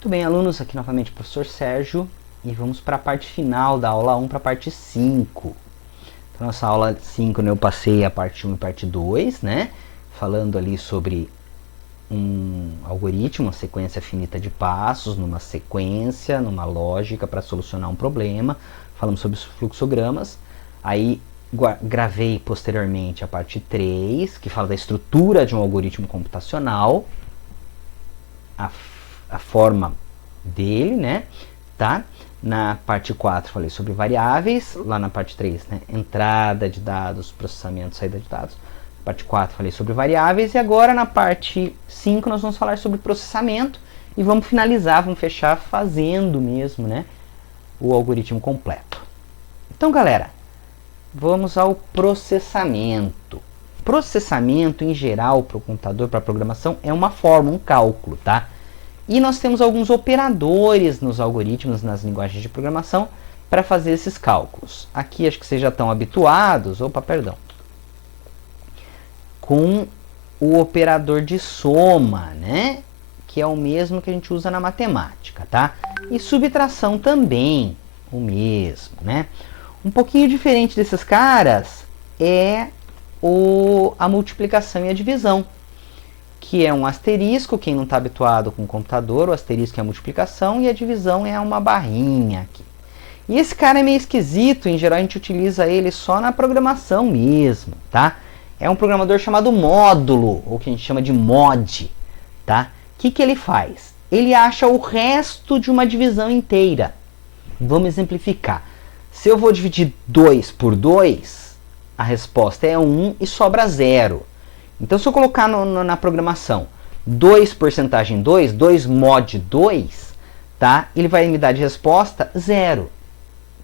Muito bem, alunos, aqui novamente o professor Sérgio e vamos para a parte final da aula 1 para a parte 5. Então, nossa aula 5, né, eu passei a parte 1 e parte 2, né, falando ali sobre um algoritmo, uma sequência finita de passos, numa sequência, numa lógica para solucionar um problema. Falamos sobre os fluxogramas. Aí gravei posteriormente a parte 3, que fala da estrutura de um algoritmo computacional, a forma dele, né? Tá? Na parte 4 falei sobre variáveis, lá na parte 3, né? Entrada de dados, processamento, saída de dados. Na parte 4 falei sobre variáveis e agora na parte 5 nós vamos falar sobre processamento e vamos finalizar, vamos fechar fazendo mesmo, né? O algoritmo completo. Então, galera, vamos ao processamento. Processamento, em geral, para o computador, para a programação, é uma forma, um cálculo, tá? E nós temos alguns operadores nos algoritmos, nas linguagens de programação, para fazer esses cálculos. Aqui, acho que vocês já estão habituados, com o operador de soma, né? Que é o mesmo que a gente usa na matemática, tá? E subtração também, o mesmo, né? Um pouquinho diferente desses caras é a multiplicação e a divisão, que é um asterisco. Quem não está habituado com o computador, o asterisco é a multiplicação e a divisão é uma barrinha aqui. E esse cara é meio esquisito, em geral a gente utiliza ele só na programação mesmo, tá? É um programador chamado módulo, ou que a gente chama de mod, tá? O que ele faz? Ele acha o resto de uma divisão inteira. Vamos exemplificar. Se eu vou dividir 2 por 2, a resposta é 1 e sobra 0. Então, se eu colocar na programação 2 porcentagem 2, 2 mod 2, tá? Ele vai me dar de resposta 0,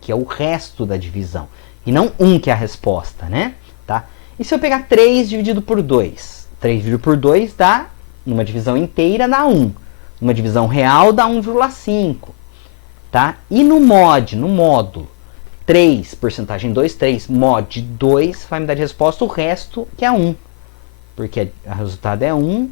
que é o resto da divisão. E não 1, que é a resposta, né? Tá? E se eu pegar 3 dividido por 2? 3 dividido por 2 dá, numa divisão inteira, dá 1. Numa divisão real, dá 1,5. Tá? E no módulo, 3 porcentagem 2, 3 mod 2, vai me dar de resposta o resto, que é 1. Porque o resultado é 1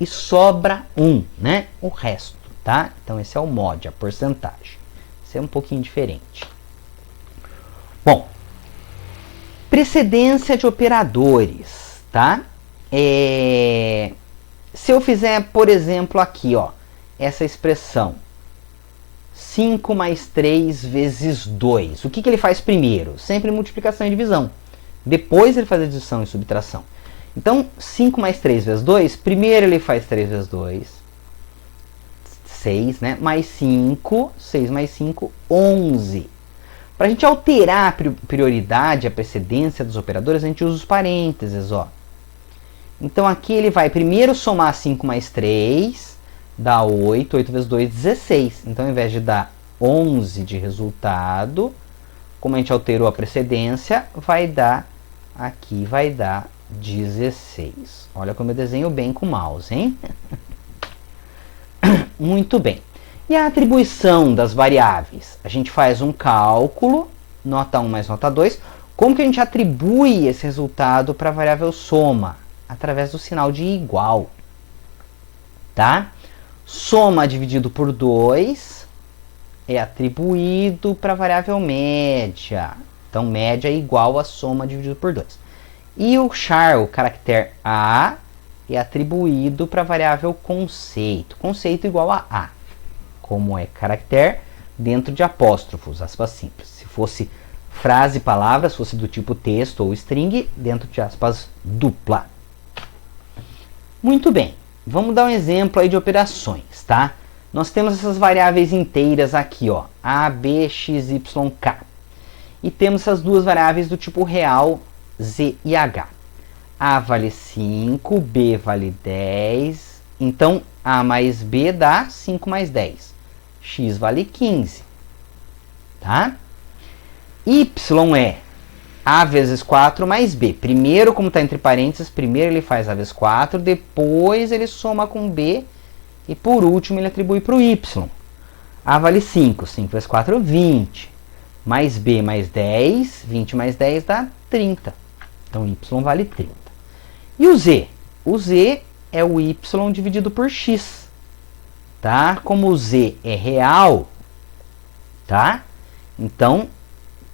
e sobra 1, né? O resto, tá? Então esse é o mod, a porcentagem. Isso é um pouquinho diferente. Bom, precedência de operadores, tá? Se eu fizer, por exemplo, aqui, ó, essa expressão 5 mais 3 vezes 2. O que ele faz primeiro? Sempre multiplicação e divisão. Depois ele faz adição e subtração. Então, 5 mais 3 vezes 2, primeiro ele faz 3 vezes 2, 6, né? Mais 5, 6 mais 5, 11. Para a gente alterar a prioridade, a precedência dos operadores, a gente usa os parênteses, ó. Então, aqui ele vai primeiro somar 5 mais 3, dá 8, 8 vezes 2, 16. Então, ao invés de dar 11 de resultado, como a gente alterou a precedência, vai dar 16. Olha como eu desenho bem com o mouse, hein? Muito bem. E a atribuição das variáveis? A gente faz um cálculo, nota 1 mais nota 2. Como que a gente atribui esse resultado para a variável soma? Através do sinal de igual. Tá? Soma dividido por 2 é atribuído para a variável média. Então, média é igual a soma dividido por 2. E o char, o caractere A, é atribuído para a variável conceito. Conceito igual a A. Como é caractere, dentro de apóstrofos, aspas simples. Se fosse frase, palavra, se fosse do tipo texto ou string, dentro de aspas dupla. Muito bem. Vamos dar um exemplo aí de operações, tá? Nós temos essas variáveis inteiras aqui, ó. A, B, X, Y, K. E temos essas duas variáveis do tipo real, Z e H. A vale 5, B vale 10. Então, A mais B dá 5 mais 10. X vale 15. Tá? Y é A vezes 4 mais B. Primeiro, como está entre parênteses, primeiro ele faz A vezes 4, depois ele soma com B e por último ele atribui para o Y. A vale 5, 5 vezes 4, 20. Mais B mais 10, 20 mais 10 dá 30. Então, Y vale 30. E o Z? O Z é o Y dividido por X. tá? Como o Z é real, tá? Então,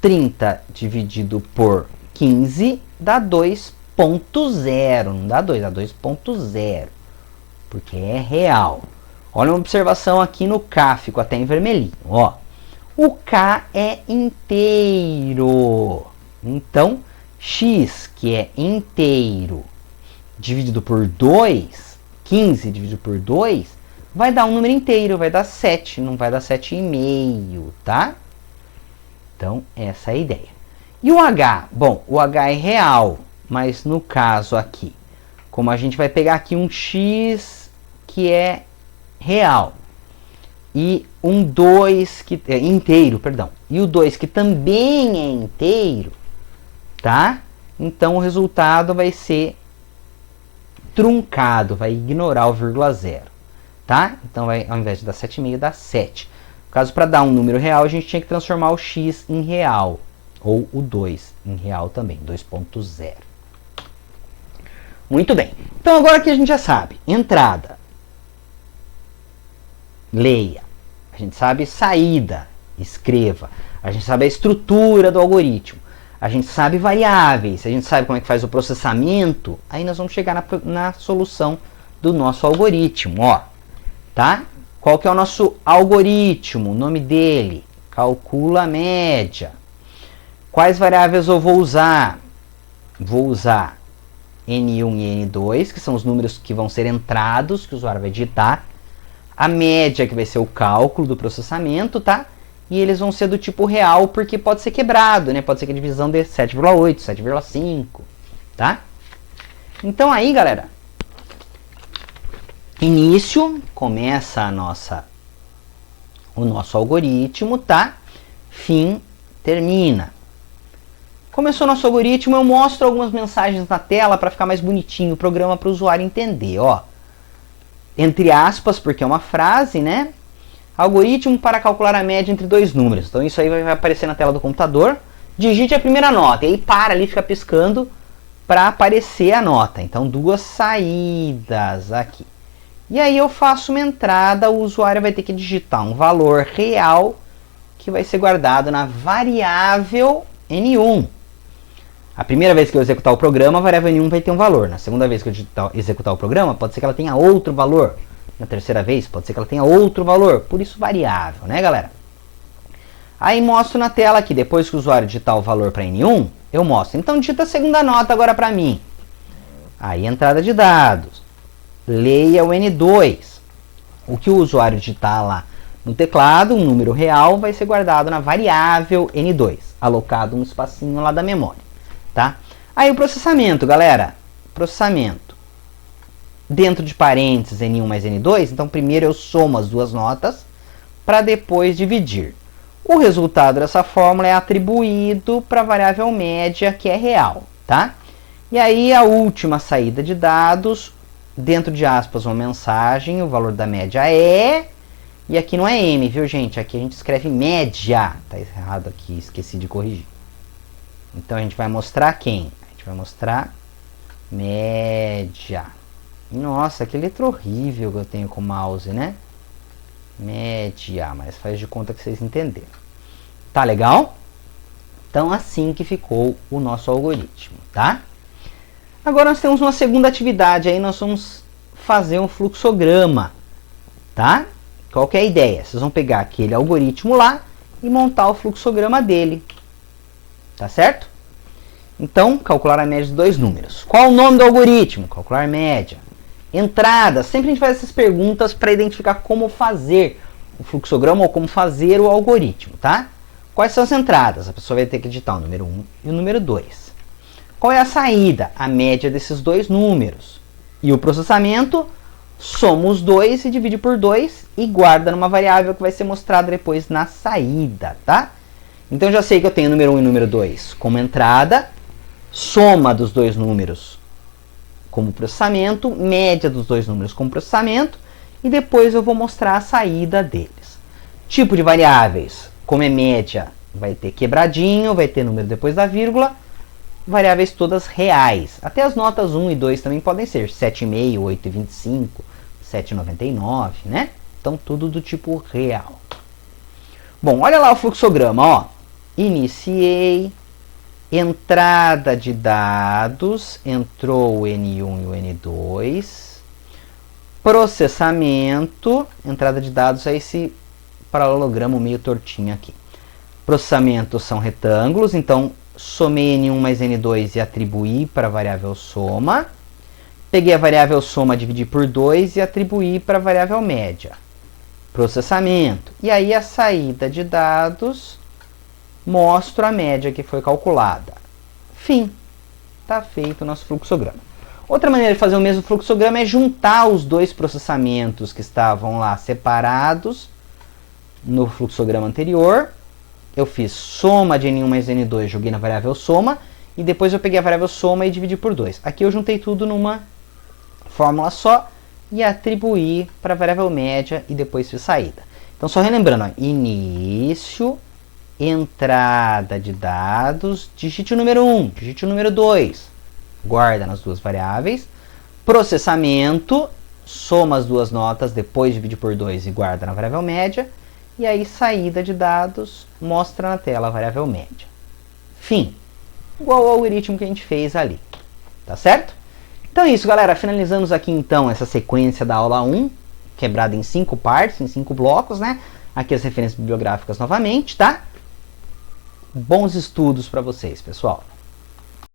30 dividido por 15 dá 2,0. Não dá 2, dá 2,0. Porque é real. Olha uma observação aqui no K, ficou até em vermelhinho, ó. O K é inteiro. Então, x, que é inteiro, dividido por 2, 15 dividido por 2, vai dar um número inteiro, vai dar 7, não vai dar 7,5, tá? Então, essa é a ideia. E o H? Bom, o H é real, mas no caso aqui, como a gente vai pegar aqui um x que é real, e um 2 que é inteiro, perdão, e o 2 que também é inteiro, tá? Então, o resultado vai ser truncado, vai ignorar o vírgula zero, tá? Então, vai, ao invés de dar 7,5, dá 7. No caso, para dar um número real, a gente tinha que transformar o x em real, ou o 2 em real também, 2,0. Muito bem. Então, agora que a gente já sabe, entrada, leia. A gente sabe saída, escreva. A gente sabe a estrutura do algoritmo. A gente sabe variáveis, a gente sabe como é que faz o processamento, aí nós vamos chegar na solução do nosso algoritmo, ó, tá? Qual que é o nosso algoritmo? O nome dele, calcula a média. Quais variáveis eu vou usar? Vou usar N1 e N2, que são os números que vão ser entrados, que o usuário vai digitar. A média, que vai ser o cálculo do processamento, tá? E eles vão ser do tipo real, porque pode ser quebrado, né? Pode ser que a divisão dê 7,8, 7,5, tá? Então aí, galera, início, começa o nosso algoritmo, tá? Fim, termina. Começou nosso algoritmo, eu mostro algumas mensagens na tela para ficar mais bonitinho o programa para o usuário entender, ó. Entre aspas, porque é uma frase, né? Algoritmo para calcular a média entre dois números. Então isso aí vai aparecer na tela do computador. Digite a primeira nota. E aí para ali, fica piscando para aparecer a nota. Então duas saídas aqui. E aí eu faço uma entrada, o usuário vai ter que digitar um valor real que vai ser guardado na variável N1. A primeira vez que eu executar o programa, a variável N1 vai ter um valor. Na segunda vez que eu executar o programa, pode ser que ela tenha outro valor. Na terceira vez, pode ser que ela tenha outro valor. Por isso, variável, né, galera? Aí mostro na tela aqui, depois que o usuário digitar o valor para N1, eu mostro. Então, digita a segunda nota agora para mim. Aí, entrada de dados. Leia o N2. O que o usuário digitar lá no teclado, um número real, vai ser guardado na variável N2, alocado um espacinho lá da memória, tá? Aí o processamento, galera. Processamento. Dentro de parênteses, N1 mais N2, então primeiro eu somo as duas notas para depois dividir. O resultado dessa fórmula é atribuído para a variável média, que é real, tá? E aí a última saída de dados, dentro de aspas uma mensagem, o valor da média é... E aqui não é M, viu, gente? Aqui a gente escreve média. Tá errado aqui, esqueci de corrigir. Então a gente vai mostrar quem? A gente vai mostrar média. Nossa, que letra horrível que eu tenho com o mouse, né? Média, mas faz de conta que vocês entenderam. Tá legal? Então, assim que ficou o nosso algoritmo, tá? Agora nós temos uma segunda atividade, aí nós vamos fazer um fluxograma, tá? Qual que é a ideia? Vocês vão pegar aquele algoritmo lá e montar o fluxograma dele, tá certo? Então, calcular a média de dois números. Qual o nome do algoritmo? Calcular média. Entrada. Sempre a gente faz essas perguntas para identificar como fazer o fluxograma ou como fazer o algoritmo, tá? Quais são as entradas? A pessoa vai ter que digitar o número 1 e o número 2. Qual é a saída? A média desses dois números. E o processamento? Soma os dois e divide por 2 e guarda numa variável que vai ser mostrada depois na saída, tá? Então, já sei que eu tenho o número 1 e o número 2 como entrada, soma dos dois números como processamento, média dos dois números como processamento, e depois eu vou mostrar a saída deles. Tipo de variáveis, como é média, vai ter quebradinho, vai ter número depois da vírgula, variáveis todas reais. Até as notas 1 e 2 também podem ser 7,5, 8,25, 7,99, né? Então, tudo do tipo real. Bom, olha lá o fluxograma, ó. Iniciei, entrada de dados, entrou o N1 e o N2. Processamento, entrada de dados é esse paralelogramo meio tortinho aqui. Processamento são retângulos, então somei N1 mais N2 e atribuí para a variável soma. Peguei a variável soma, dividi por 2 e atribuí para a variável média. Processamento. E aí a saída de dados, mostro a média que foi calculada. Fim. Está feito o nosso fluxograma. Outra maneira de fazer o mesmo fluxograma é juntar os dois processamentos que estavam lá separados no fluxograma anterior. Eu fiz soma de N1 mais N2, joguei na variável soma, e depois eu peguei a variável soma e dividi por 2. Aqui eu juntei tudo numa fórmula só e atribuí para a variável média e depois fiz saída. Então, só relembrando, ó, início, entrada de dados, digite o número 1, digite o número 2. Guarda nas duas variáveis. Processamento, soma as duas notas, depois divide por 2 e guarda na variável média. E aí, saída de dados, mostra na tela a variável média. Fim. Igual ao algoritmo que a gente fez ali. Tá certo? Então é isso, galera. Finalizamos aqui, então, essa sequência da aula 1, quebrada em 5 partes, em 5 blocos, né? Aqui as referências bibliográficas novamente, tá? Bons estudos para vocês, pessoal.